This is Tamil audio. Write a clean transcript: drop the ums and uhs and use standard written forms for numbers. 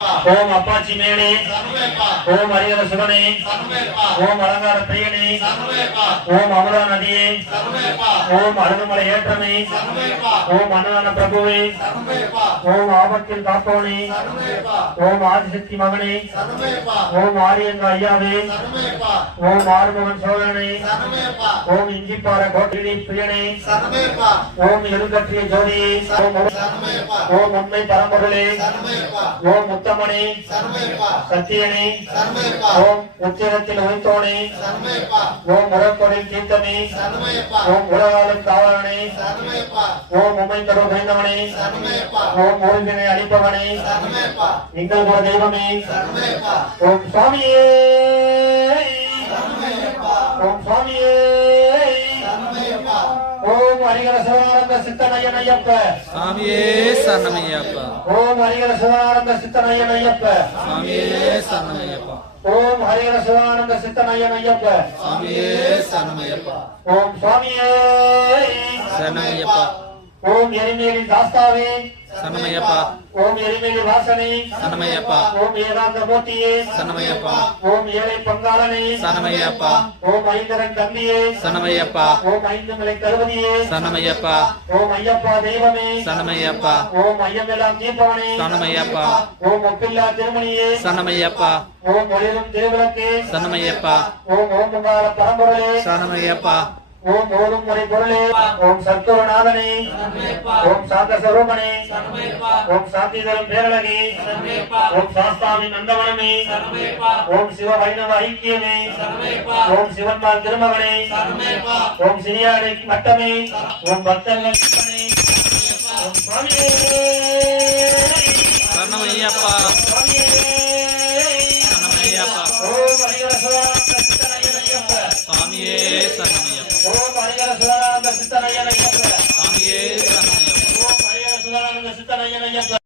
ஓம் அப்பாச்சி மேனே, ஓம் ஹரிஹர சுவனே, ஓம் அலங்கார பிரியனே, ஓம் அமரா நதியே, ஓம் அருணமலை ஏற்றமே, ஓம் அன்னதான பிரபுவே, ஓம் ஆபத்தில் காப்பவனே, ஓம் ஆதிசக்தி மகனே, ஓம் ஆரியங்க ஐயாவே, ஓம் ஆறுமுகன் சோழனே, ஓம் இஞ்சிப்பாறை கோட்டிலி பிரியனே, ஓம் எழுங்கற்றிய ஜோதியே, ஓம் உண்மை பரம்பொருளே, ஓம் முத்தமணி சத்தியனே, ஓம் உத்திரத்தில் உயிர்த்தோனே, ஓம் முழக்கொடில் தீர்த்தனே, ஓம் உலகாலும் காவலனே, ஓம் உண்மை தரு பயந்தவனே, ஓம் ஒருங்கினை அளிப்பவனே, எங்கள் குல தெய்வமே, ஓம் சுவாமியே, ஓம் சுவாமியே, ஓம் ஹரிஹர சிவானந்த சித்தனையன் ஐயப்ப, சாமியே சரணமையப்பா. ஓம் ஹரிஹர சிவானந்த சித்தனையன் ஐயப்ப, சாமியே சரணமையப்பா. ஓம் ஹரிஹர சிவானந்த சித்தனையன் ஐயப்ப, சாமியே சரணமையப்பா. ஓம் சுவாமியே சரணமையப்பா. ஓம் எரிமேலி தாஸ்தாவே சரணமையப்பா. ஓம் எரிமேலி வாசனே சரணமையப்பா. ஓம் ஏகாந்த மூர்த்தியே சரணமையப்பா. ஓம் ஏழை பங்காளனே சரணமையப்பா. ஓம் ஐந்தரன் தம்பியே சரணமையப்பா. ஓம் ஐந்து மலை தருவதியே சரணமையப்பா. ஓம் ஐயப்பா தெய்வமே சரணமையப்பா. ஓம் ஐயமெல்லாம் தீர்ப்பவனே சரணமையப்பா. ஓம் ஒப்பில்லா திருமணியே சரணமையப்பா. ஓம் ஒளிரும் திருவிளக்கே சரணமையப்பா. ஓம் ஓம்கார பரம்பொருளே சரணமையப்பா. ஓம் ஓதும் முறை பொருளே, ஓம் சத்குருநாதனே, ஓம் சாந்த ஸ்வரூபனே, ஓம் சாந்தி தரும் பேரழகே, ஓம் சாஸ்தாவி நந்தவனமே, ஓம் சிவ வைணவ ஐக்கியமே, ஓம் சிவன்மால் திருமகனே, ஓம் சிறியாடை வட்டமே, ஓம் பக்தர்கள் ஓம் சுவாமியே சரணமையப்பா. சுவாமியே சரணமையப்பா. ஓம் ஹரிஹர சிவானந்த சித்தனையன் ஐயப்ப, சாமியே சரணமையப்பா. ஓம் ஹரிஹர சிவானந்த சித்தனையன் ஐயப்ப, சாமியே சரணமையப்பா. ஓம் ஹரிஹர சிவானந்த சித்தனையன் ஐயப்ப.